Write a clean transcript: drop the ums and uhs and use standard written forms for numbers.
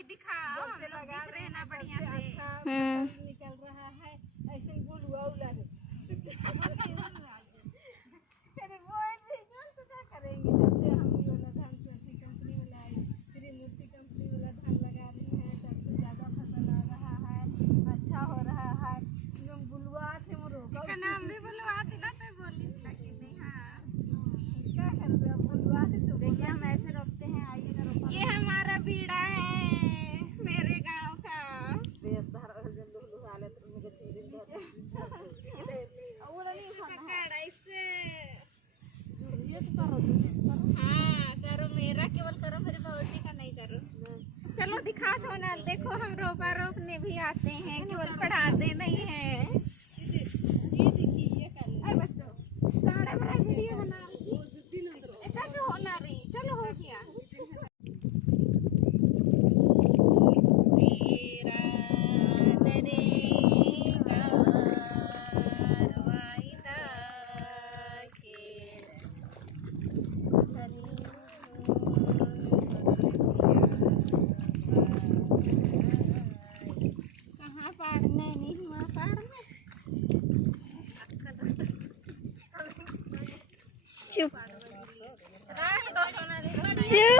भी दिखाओ, हम लोग दिख रहे हैं ना बढ़िया से। निकल रहा है ऐसे गुलुआ उला रे। अरे वो ऐसे तो क्या करेंगे, जब से हम ये वाला धान कृषि कंपनी वाला त्रिमूर्ति कंपनी वाला धान लगा रहे हैं, तब से ज्यादा फसल आ रहा है, अच्छा हो रहा है। जो गुलुआ थे वो रोका का नाम भी बुलवा दिला तो बोली लगी नहीं। हाँ क्या कर रहे हैं, गुलुआ थे तो देखिए हम ऐसे रोकते हैं, आइए ना रोका। ये हमारा बीड़ा है मेरे गांव का। हाँ करो, मेरा केवल करो, मेरे भौजी का नहीं करो। चलो दिखा सोनल, देखो हम रोपा रोपने भी आते हैं, केवल पढ़ाते नहीं हैं। बच्चों वीडियो बना जो होना रही, चलो हो गया। कहाँ पढ़ने नहीं हुआ, पढ़ने चुप चुप।